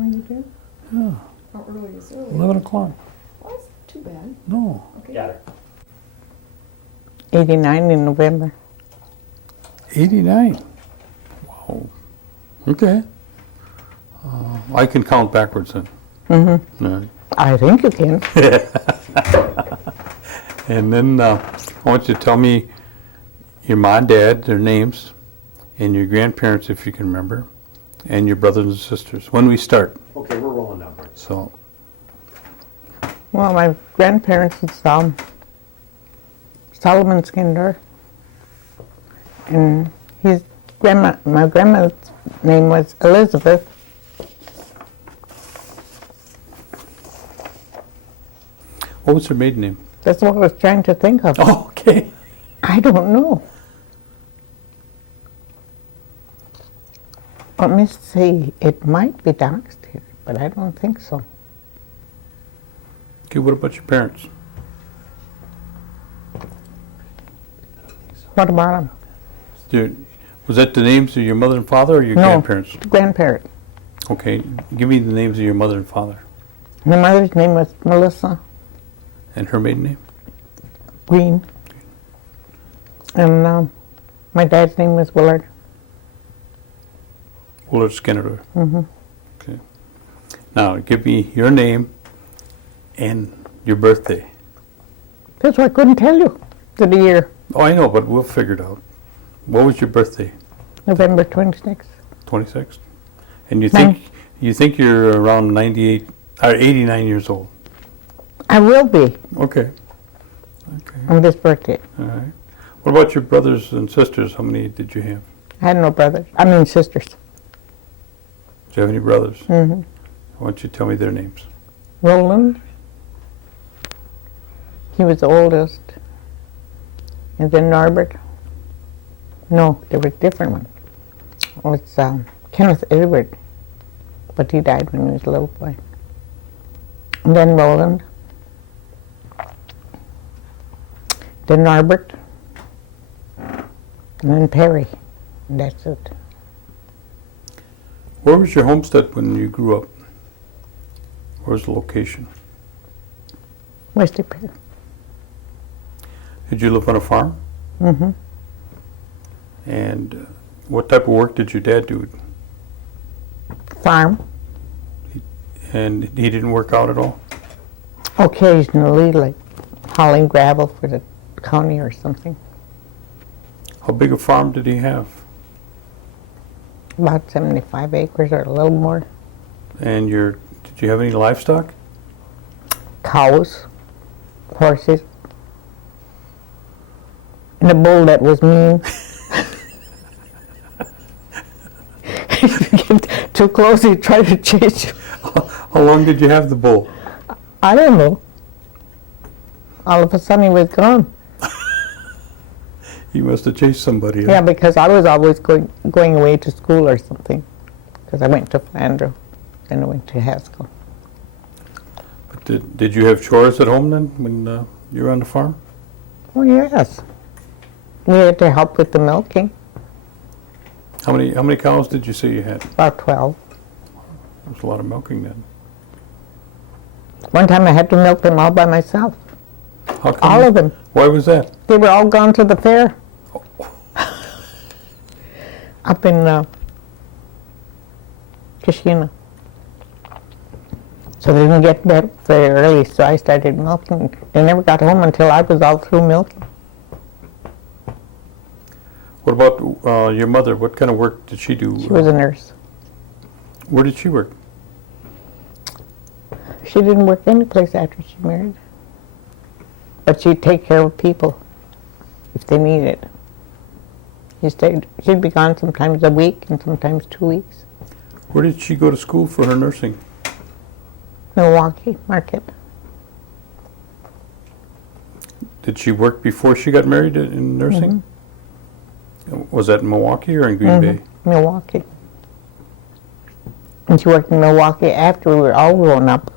Oh, you did? Yeah, How early is early? 11 o'clock. Well, that's not too bad. No. Okay. Got it. 89 in November. 89. Wow. Okay. I can count backwards then. Mm-hmm. Right. I think you can. And then I want you to tell me your mom and dad, their names, and your grandparents, if you can remember, and your brothers and sisters. When we start. Okay, we're rolling now. So, Well, my grandparents was Solomon Skinder, and my grandma's name was Elizabeth. what was her maiden name? That's what I was trying to think of. Oh, okay. I don't know. Let me see. It might be downstairs, but I don't think so. Okay, what about your parents? What about them? Was that the names of your mother and father or your No. grandparents? Grandparent. Okay, give me the names of your mother and father. My mother's name was Melissa And her maiden name? Green. And my dad's name was Willard. Willard Skinner. Mm-hmm. Okay. Now, give me your name and your birthday. That's why I couldn't tell you the year. Oh, I know, but we'll figure it out. What was your birthday? November 26th. 26th? And you think you're around 98 or 89 years old? I will be Okay. Okay. on this birthday. All right. What about your brothers and sisters? How many did you have? I had no brothers. I mean sisters. Do you have any brothers? Mm-hmm. I want you to tell me their names. Roland. He was the oldest. And then Norbert. No, there was a different one. It was Kenneth Edward. But he died when he was a little boy. And then Roland. Then Norbert. And then Perry. And that's it. Where was your homestead when you grew up? Where's the location? West Perry. Did you live on a farm? Mm-hmm. And what type of work did your dad do? Farm. And he didn't work out at all? Occasionally, like hauling gravel for the county or something. How big a farm did he have? About 75 acres or a little more. And did you have any livestock? Cows, horses, and a bull that was mean. If you get too close, he'd try to chase you. How long did you have the bull? I don't know. All of a sudden, he was gone. You must have chased somebody. Huh? Yeah, because I was always going away to school or something. Because I went to Flandreau, then I went to Haskell. But did you have chores at home then when you were on the farm? Oh, yes. We had to help with the milking, How many cows did you say you had? about 12. There was a lot of milking then. One time I had to milk them all by myself. How come? All of them. Why was that? They were all gone to the fair. Up in Kashina. So they didn't get back very early, so I started milking. They never got home until I was all through milking. What about your mother? What kind of work did she do? She was a nurse. Where did she work? She didn't work any place after she married. But she'd take care of people if they needed. She'd be gone sometimes a week and sometimes 2 weeks. Where did she go to school for her nursing? Milwaukee Market. Did she work before she got married in nursing? Was that in Milwaukee or in Green Bay? Milwaukee. And she worked in Milwaukee after we were all grown up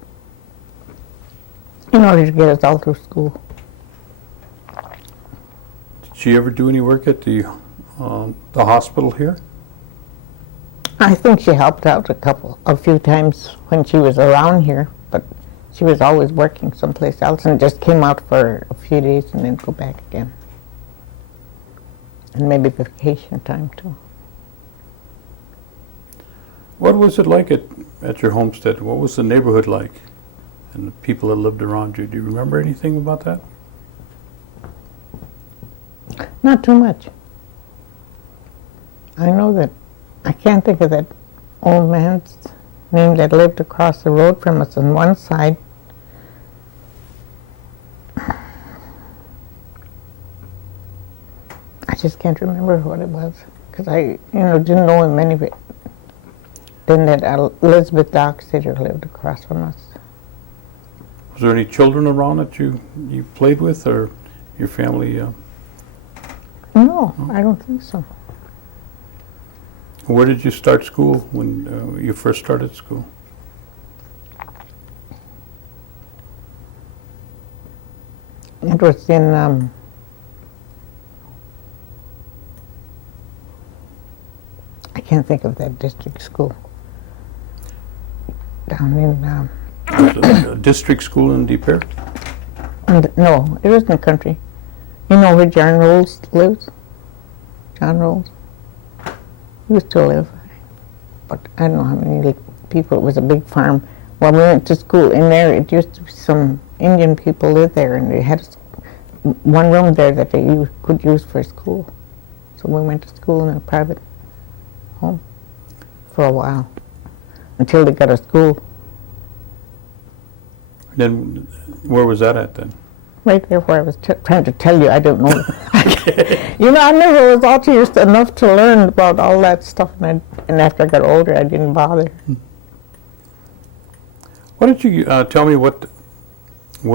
in order to get us all through school. Did she ever do any work at the hospital here? I think she helped out a few times when she was around here, but she was always working someplace else and just came out for a few days and then go back again. And maybe vacation time too. What was it like at your homestead? What was the neighborhood like? And the people that lived around you? Do you remember anything about that? Not too much. I know that I can't think of that old man's name that lived across the road from us on one side. I just can't remember what it was because I, didn't know him anyway. Then that Elizabeth Dockstader lived across from us. Was there any children around that you played with, or your family? No, I don't think so. Where did you start school when you first started school? It was in I can't think of that district school. Down in A district school in Deep Air? no, it was in the country. You know where John Rolls lives? John Rolls? He was still alive. But I don't know how many people. It was a big farm. When we went to school in there, it used to be some Indian people lived there, and they had one room there that they could use for school. So we went to school in a private home for a while until they got a school. Then where was that at then? Right there where I was trying to tell you, I don't know. I never was out here enough to learn about all that stuff, and after I got older, I didn't bother. Why don't you tell me what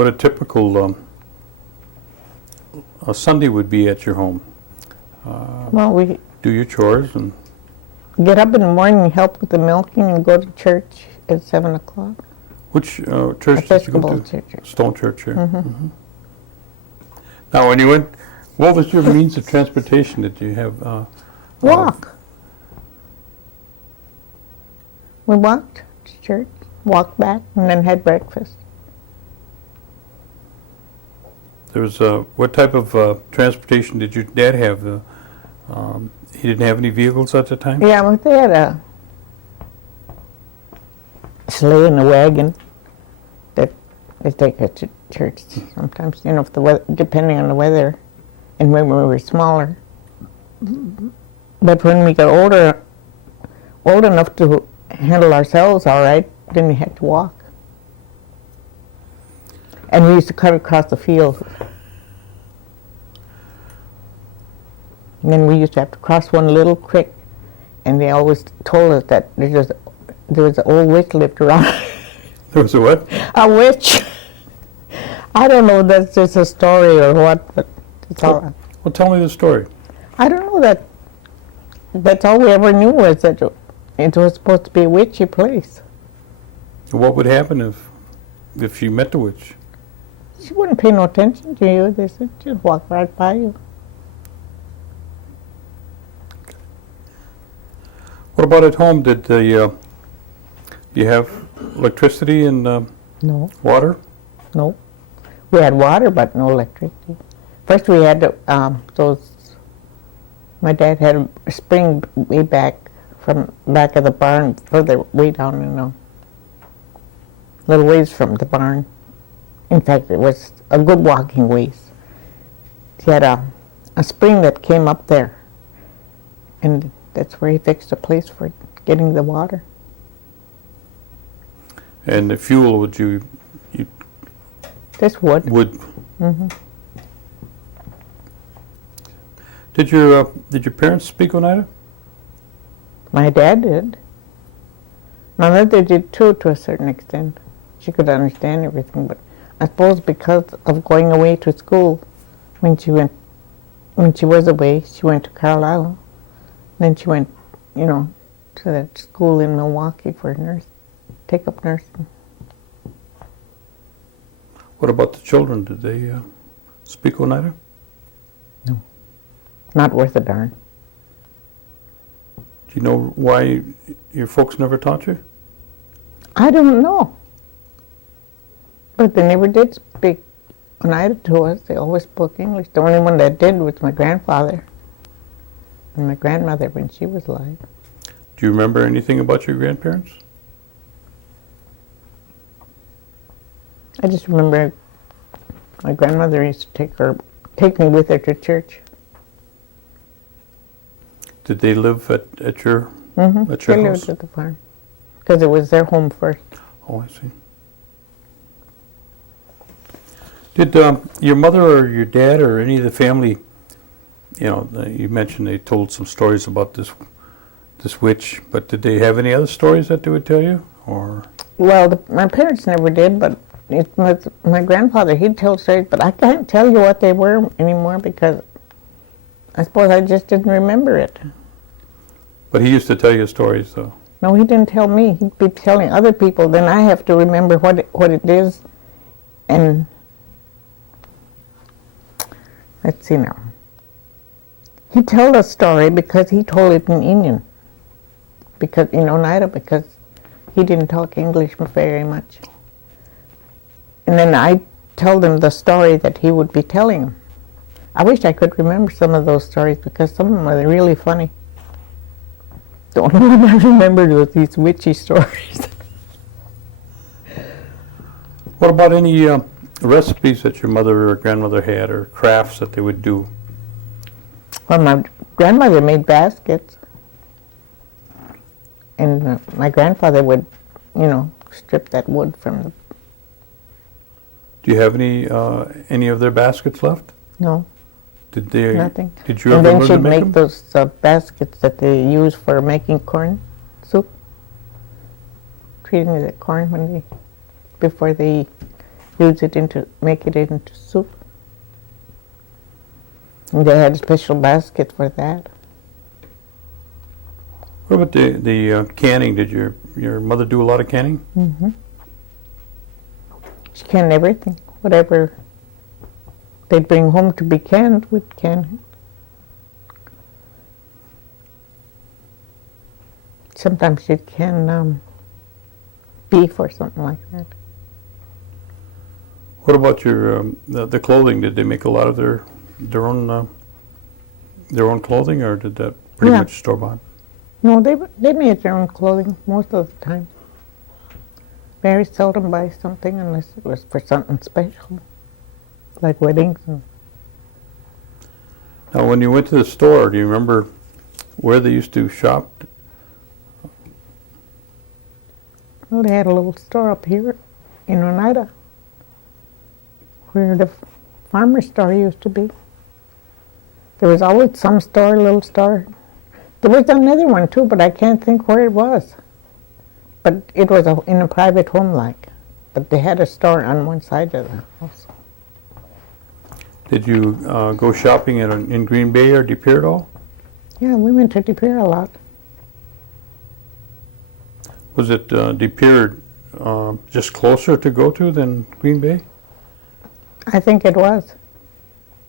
a typical a Sunday would be at your home? Well, we Do your chores and get up in the morning and help with the milking and go to church at 7 o'clock. which church did you go Episcopal to? church. Stone Church here. Mhm. Now, when you went, what was your means of transportation? Did you have? Walk. We walked to church, walked back, and then had breakfast. There was what type of transportation did your dad have? He didn't have any vehicles at the time. Yeah, but they had a sleigh and a wagon that they take us to church sometimes. If the weather, depending on the weather, and when we were smaller. But when we got old enough to handle ourselves all right, then we had to walk. And we used to cut across the field. And then we used to have to cross one little creek, and they always told us that there was an old witch lived around. There was a what? A witch. I don't know if that's just a story or what, but it's all. Well, tell me the story. I don't know that. That's all we ever knew was that it was supposed to be a witchy place. What would happen if you met the witch? She wouldn't pay no attention to you. They said she'd walk right by you. What about at home? Did you have electricity and No, water? no. We had water, but no electricity. First, we had those. My dad had a spring way back from back of the barn, further way down in a little ways from the barn. In fact, it was a good walking ways. He had a spring that came up there, and that's where he fixed a place for getting the water. And the fuel, would you This wood. would? Mm-hmm. Did your parents speak Oneida? My dad did. My mother did too, to a certain extent. She could understand everything, but I suppose because of going away to school, when she was away, she went to Carlisle. Then she went, to that school in Milwaukee for take up nursing. What about the children? Did they speak Oneida? Not worth a darn. Did you know why your folks never taught you? I don't know. But they never did speak Oneida to us. They always spoke English. The only one that did was my grandfather and my grandmother when she was alive. Do you remember anything about your grandparents? I just remember my grandmother used to take me with her to church. Did they live at your Mm-hmm. at your They house? lived at the farm because it was their home first. Oh, I see. Did your mother or your dad or any of the family, you know, you mentioned they told some stories about this witch, but did they have any other stories that they would tell you, or? Well, my parents never did, but it was my grandfather. He'd tell stories, but I can't tell you what they were anymore because I suppose I just didn't remember it. But he used to tell you stories, though. No, he didn't tell me. He'd be telling other people. Then I have to remember what it is. And let's see now. He told a story because he told it in Indian. Because in Oneida, because he didn't talk English very much. And then I told him the story that he would be telling him. I wish I could remember some of those stories because some of them are really funny. The only one I remembered was these witchy stories. What about any recipes that your mother or grandmother had, or crafts that they would do? Well, my grandmother made baskets. And my grandfather would, strip that wood from the... Do you have any of their baskets left? No, Did they? nothing. Did you And ever then learn she'd to make make them? those baskets that they use for making corn soup. Treating the corn before they make it into soup. And they had a special basket for that. What about the canning? Did your mother do a lot of canning? Mm-hmm. She canned everything. Whatever they'd bring home to be canned, we'd can it. Sometimes she'd can beef or something like that. What about your the clothing? Did they make a lot of their own clothing, or did that pretty Yeah. much store bought? No, they made their own clothing most of the time. Very seldom buy something unless it was for something special, like weddings. Now, when you went to the store, do you remember where they used to shop? Well, they had a little store up here in Oneida, where the farmer's store used to be. There was always some store, little store. There was another one too, but I can't think where it was. But it was in a private home like. But they had a store on one side of the house. Did you go shopping in Green Bay or De Pere at all? Yeah, we went to De Pere a lot. Was it De Pere just closer to go to than Green Bay? I think it was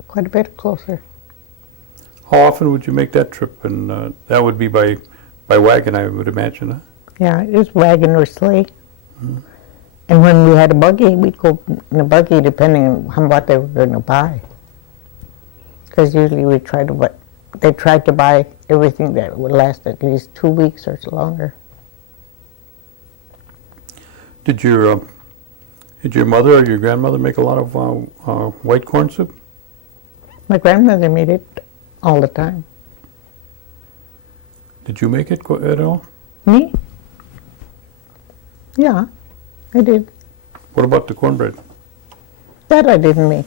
quite a bit closer. How often would you make that trip? And that would be by wagon, I would imagine. Huh? Yeah, it was wagon or sleigh. Mm. And when we had a buggy, we'd go in a buggy depending on what they were going to buy. Because usually they tried to buy everything that would last at least 2 weeks or longer. Did your mother or your grandmother make a lot of white corn soup? My grandmother made it all the time. Did you make it at all? Me? Yeah, I did. What about the cornbread? That I didn't make.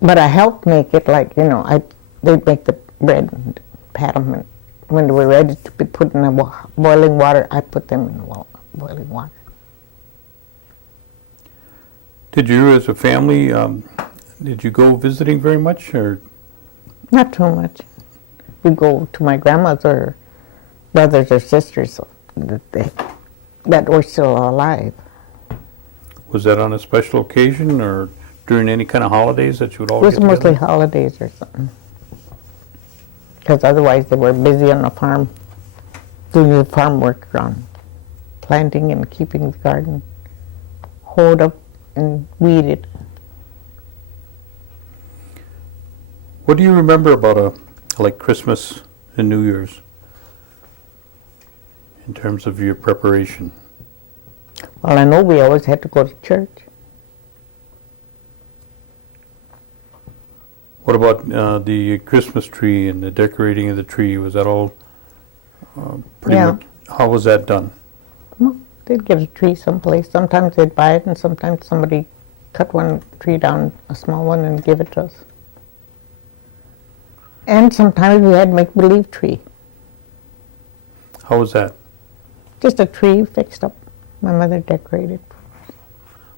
But I helped make it, like, they'd make the bread and pat them, and when they were ready to be put in the boiling water, I put them in the boiling water. Did you, as a family, did you go visiting very much, or? Not too much. We go to my grandma's or brothers or sisters that were still alive. Was that on a special occasion, or during any kind of holidays that you would all It was get mostly together? holidays or something. because otherwise they were busy on the farm, doing the farm work around planting and keeping the garden hoed up and weeded. What do you remember about like Christmas and New Year's in terms of your preparation? Well, I know we always had to go to church. What about the Christmas tree and the decorating of the tree? Was that all pretty Yeah. much? How was that done? Well, they'd get a tree someplace. Sometimes they'd buy it, and sometimes somebody cut one tree down, a small one, and give it to us. And sometimes we had make-believe tree. How was that? Just a tree fixed up. My mother decorated.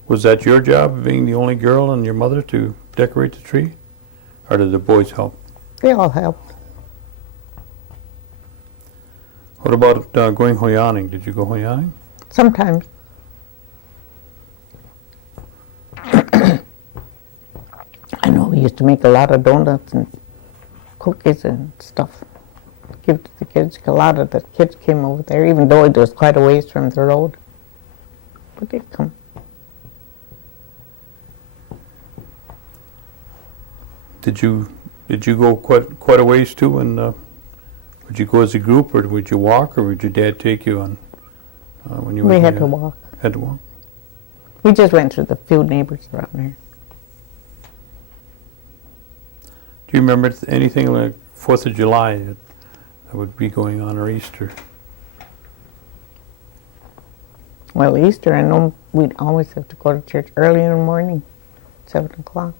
Was that your job, being the only girl and your mother, to decorate the tree? Or did the boys help? They all helped. What about going hoyaning? Did you go hoyaning? Sometimes. I know we used to make a lot of donuts and cookies and stuff. Give to the kids. A lot of the kids came over there, even though it was quite a ways from the road. But they'd come. Did you go quite a ways too? And would you go as a group, or would you walk, or would your dad take you on when you We went? had to walk. Had to walk. We just went to the few neighbors around there. Do you remember anything like 4th of July that would be going on, or Easter? Well, Easter, I know we'd always have to go to church early in the morning, 7 o'clock.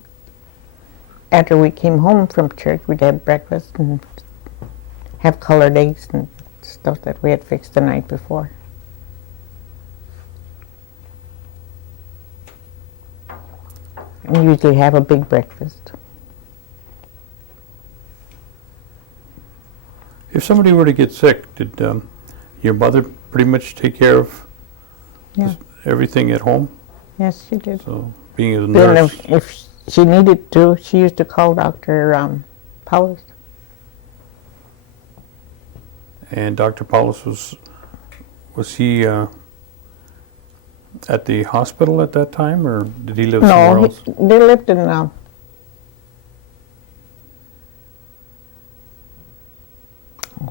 After we came home from church, we'd have breakfast and have colored eggs and stuff that we had fixed the night before. We usually have a big breakfast. If somebody were to get sick, did your mother pretty much take care of Yeah. everything at home? Yes, she did. So being a Then nurse, if she needed to, she used to call Dr. Powers. and Dr. Paulus was he at the hospital at that time, or did he live somewhere No, else? they lived in, oh,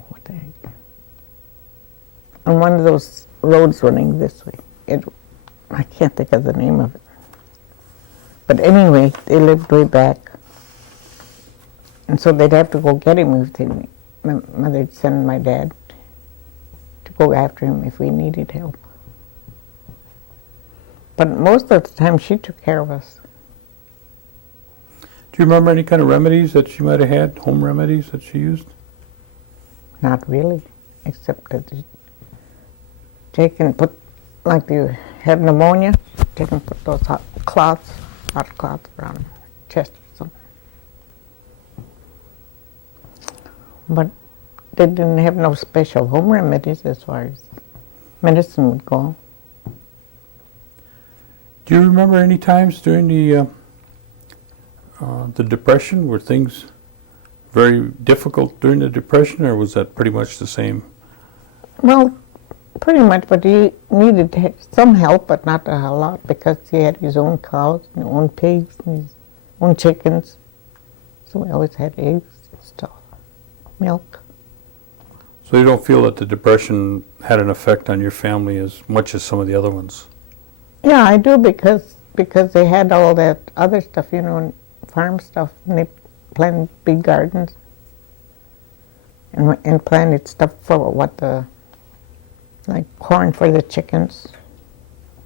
what the heck? On one of those roads running this way. I can't think of the name of it. But anyway, they lived way back. And so they'd have to go get him if my mother'd send my dad to go after him if we needed help. But most of the time she took care of us. Do you remember any kind of remedies that she might have had, home remedies that she used? Not really, except that they can put, like you have pneumonia, they can put those hot cloths around your chest or something. But they didn't have no special home remedies as far as medicine would go. Do you remember any times during the Depression, were things very difficult during the Depression, or was that pretty much the same? Well, pretty much, but he needed to have some help, but not a lot, because he had his own cows, and his own pigs, and his own chickens. So we always had eggs and stuff, milk. So you don't feel that the Depression had an effect on your family as much as some of the other ones? Yeah, I do, because they had all that other stuff, farm stuff, and they planted big gardens and planted stuff for like corn for the chickens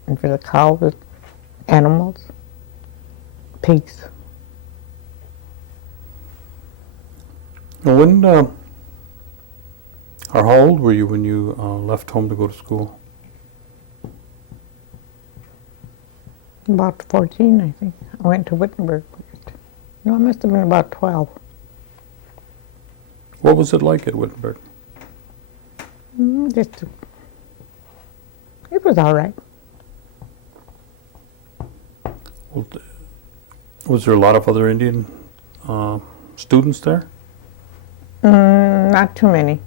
and for the cows, animals, pigs. When, or how old were you when you left home to go to school? About 14, I think. I went to Wittenberg first. No, I must have been about 12. What was it like at Wittenberg? It was all right. Well, was there a lot of other Indian students there? Not too many.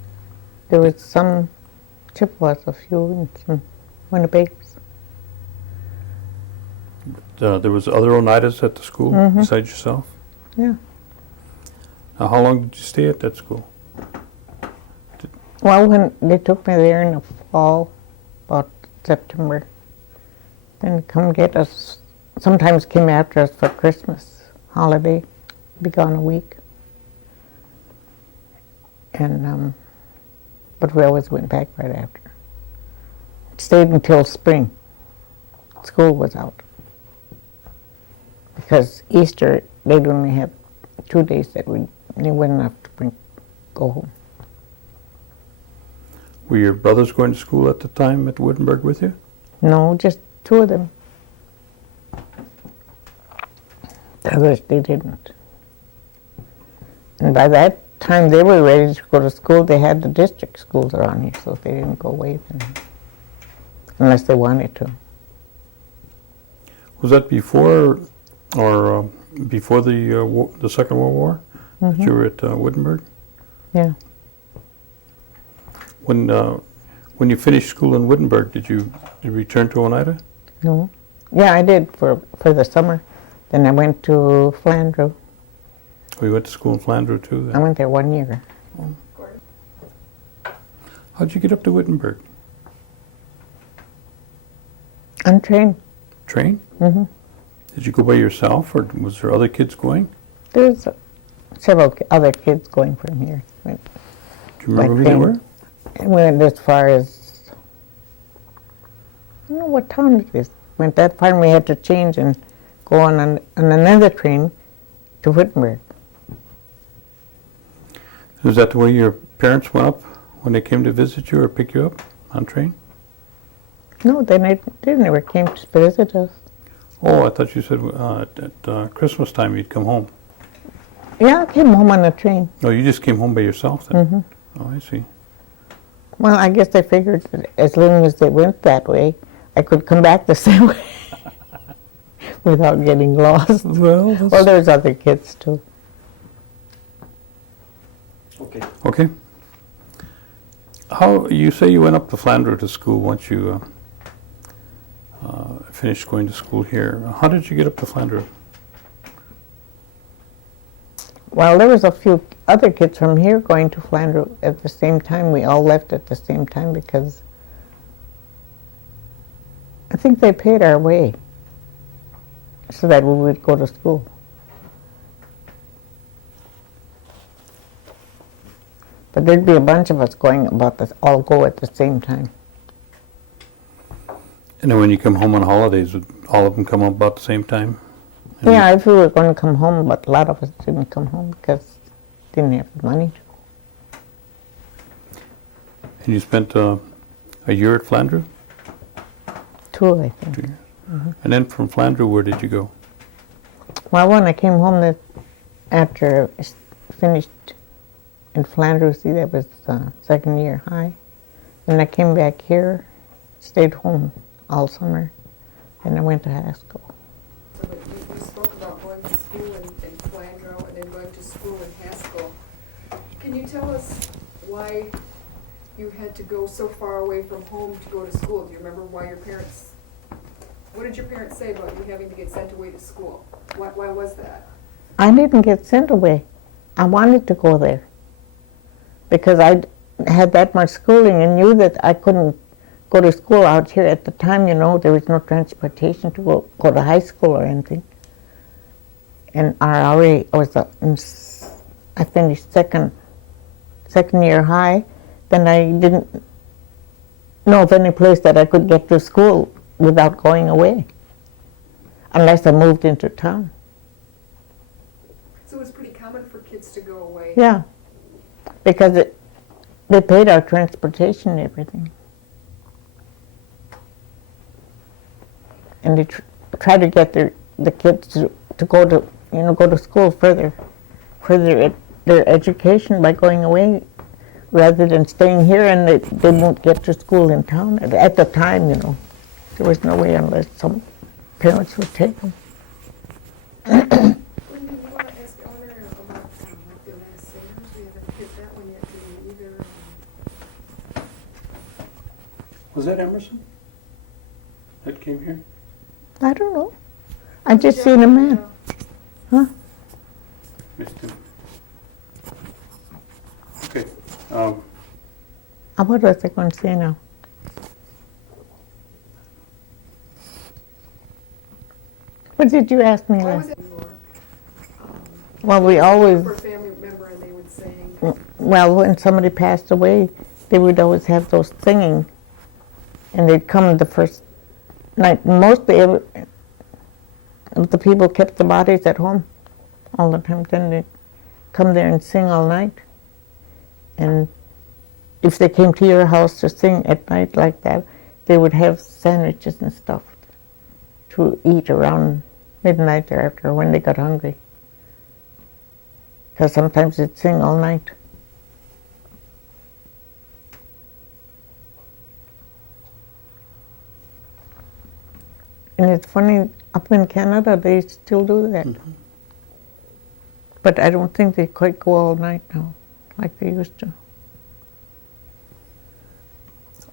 There was some Chippewas, a few, and some Winnebags. There was other Oneidas at the school besides yourself? Yeah. Now, how long did you stay at that school? Well, when they took me there in the fall, about September, then come get us, sometimes came after us for Christmas holiday, be gone a week. And, but we always went back right after. Stayed until spring. School was out. Because Easter, they'd only have 2 days that they wouldn't have to go home. Were your brothers going to school at the time at Wittenberg with you? No, just 2 of them. The others, they didn't. And by that time they were ready to go to school. They had the district schools around here, so they didn't go away then, unless they wanted to. Was that before or before the Second World War that you were at Wittenberg? Yeah. When you finished school in Wittenberg, did you return to Oneida? No. Yeah, I did for the summer. Then I went to Flandreau. Oh, you went to school in Flandreau too I then? went there 1 year. How'd you get up to Wittenberg? Untrained. Train? Mm-hmm. Did you go by yourself or was there other kids going? There's several other kids going from here. Do you remember who they were? And went as far as, I don't know what town it is. Went that far and we had to change and go on another train to Wittenberg. Is that the way your parents went up when they came to visit you or pick you up on train? No, they never came to visit us. Oh, I thought you said at Christmas time you'd come home. Yeah, I came home on a train. No, you just came home by yourself then? Mm-hmm. Oh, I see. Well, I guess they figured that as long as they went that way, I could come back the same way without getting lost. Well, Well, there's other kids too. Okay. Okay. How, you say you went up to Flandreau to school once you finished going to school here. How did you get up to Flandreau? Well, there was a few other kids from here going to Flandreau at the same time. We all left at the same time because I think they paid our way so that we would go to school. But there'd be a bunch of us going about this, all go at the same time. And then when you come home on holidays, would all of them come up about the same time? And Yeah, if we were going to come home, but a lot of us didn't come home because didn't have the money to. And you spent a year at Flandreau? 2, I think. 2 years. And then from Flandreau, where did you go? Well, when I came home after I finished in Flandreau, see, that was second year high. Then I came back here, stayed home all summer, and I went to high school. So, but you spoke about going to school in Flandreau and then going to school in Haskell. Can you tell us why you had to go so far away from home to go to school? Do you remember why what did your parents say about you having to get sent away to school? Why was that? I didn't get sent away. I wanted to go there because I had that much schooling and knew that I couldn't go to school out here at the time. You know, there was no transportation to go to high school or anything. And I finished second year high. Then I didn't know of any place that I could get to school without going away, unless I moved into town. So it was pretty common for kids to go away. Yeah, because they paid our transportation and everything. And they try to get the kids to go to school further their education by going away rather than staying here, and they won't get to school in town. At the time, there was no way unless some parents would take them. When you want to ask Eleanor about like the Last Singers, we have any kids that Was that Emerson that came here? I don't know. I just seen a man. Huh? Missed him. Okay. What was I going to say now? What did you ask me? Why Last? was it more? Well, we always, For a family member, and they would sing. well, when somebody passed away, they would always have those singing, and they'd come the first night. Mostly, the people kept the bodies at home all the time. Then they'd come there and sing all night. And if they came to your house to sing at night like that, they would have sandwiches and stuff to eat around midnight or after when they got hungry. Because sometimes they'd sing all night. And it's funny, up in Canada, they still do that. Mm-hmm. But I don't think they quite go all night now, like they used to.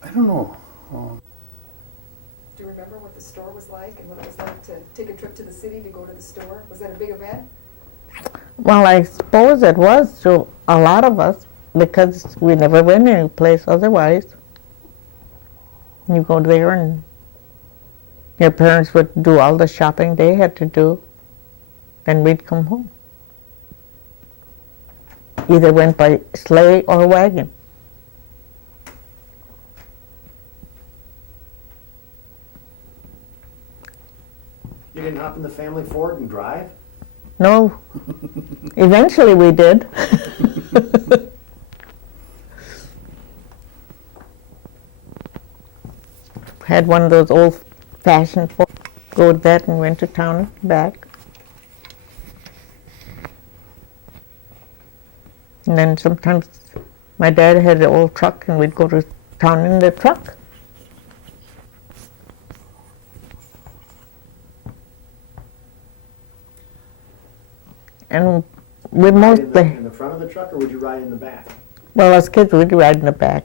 I don't know. Do you remember what the store was like and what it was like to take a trip to the city to go to the store? Was that a big event? Well, I suppose it was to a lot of us, because we never went any place otherwise. You go there and your parents would do all the shopping they had to do, then we'd come home. Either went by sleigh or wagon. You didn't hop in the family Ford and drive? No, eventually we did. Had one of those old-fashioned Ford. Go with that and went to town and back. And then sometimes my dad had an old truck and we'd go to town in the truck. And we Ride mostly, in the front of the truck, or would you ride in the back? well, as kids, we'd ride in the back.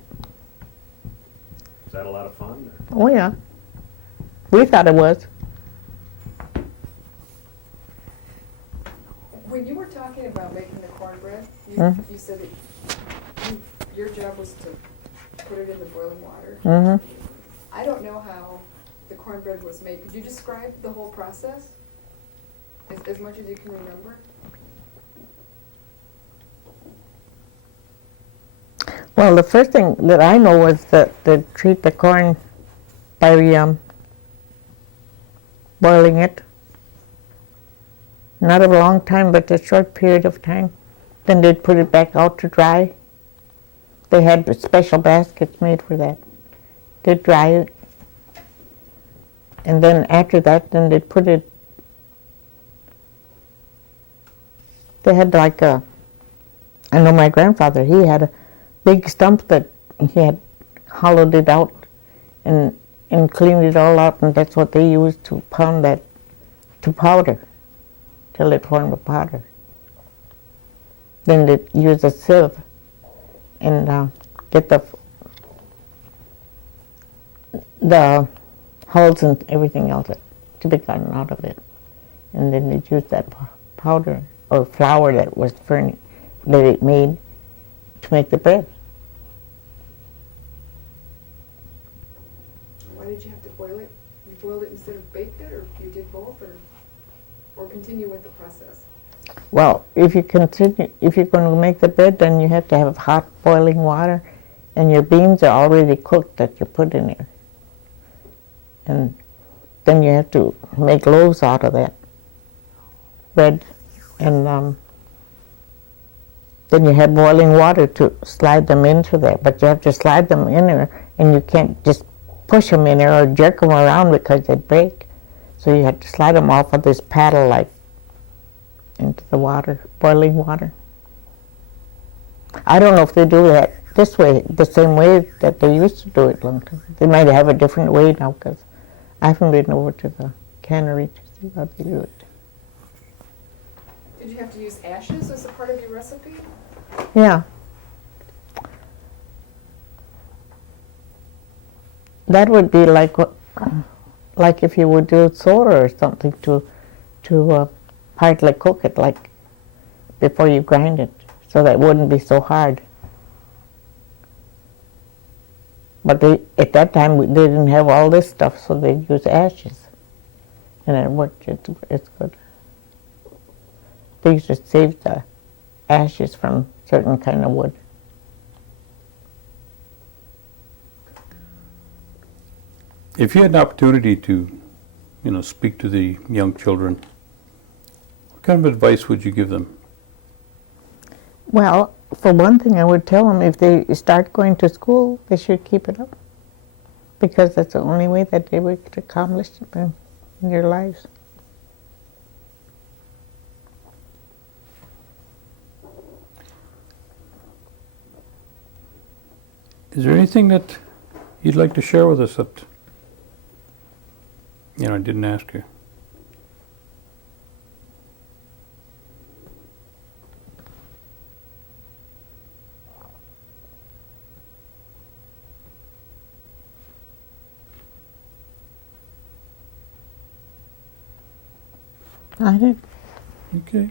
Is that a lot of fun? Or? Oh, yeah. We thought it was. When you were talking about making the cornbread, you, Mhm. you said that your job was to put it in the boiling water. Mm-hmm. I don't know how the cornbread was made. Could you describe the whole process? As much as you can remember? Well, the first thing that I know was that they treat the corn by boiling it. Not a long time, but a short period of time. Then they'd put it back out to dry. They had special baskets made for that. They'd dry it. And then after that, then they'd put it, they had like a, I know my grandfather, he had a big stump that he had hollowed it out and cleaned it all out, and that's what they used to pound that to powder, till it formed a powder. Then they'd use a sieve and get the hulls and everything else to be gotten out of it. And then they'd use that powder or flour that was that it made to make the bread. Why did you have to boil it? You boiled it instead of baked it, or you did both, or continue with the process? Well, if you're going to make the bread, then you have to have hot boiling water, and your beans are already cooked that you put in there. And then you have to make loaves out of that bread, and then you have boiling water to slide them into there, but you have to slide them in there, and you can't just push them in there or jerk them around because they'd break. So you have to slide them off of this paddle like into the water, boiling water. I don't know if they do that this way, the same way that they used to do it long time. They might have a different way now, because I haven't been over to the cannery to see how they do it. Did you have to use ashes as a part of your recipe? Yeah. That would be like if you would do soda or something to partly cook it, like before you grind it, so that it wouldn't be so hard. But at that time, they didn't have all this stuff, so they'd use ashes. And it worked, it's good. They used to save the ashes from certain kind of wood. If you had an opportunity to, speak to the young children, what kind of advice would you give them? Well, for one thing, I would tell them if they start going to school, they should keep it up, because that's the only way that they would accomplish it in their lives. Is there anything that you'd like to share with us that, I didn't ask you? I did. Okay.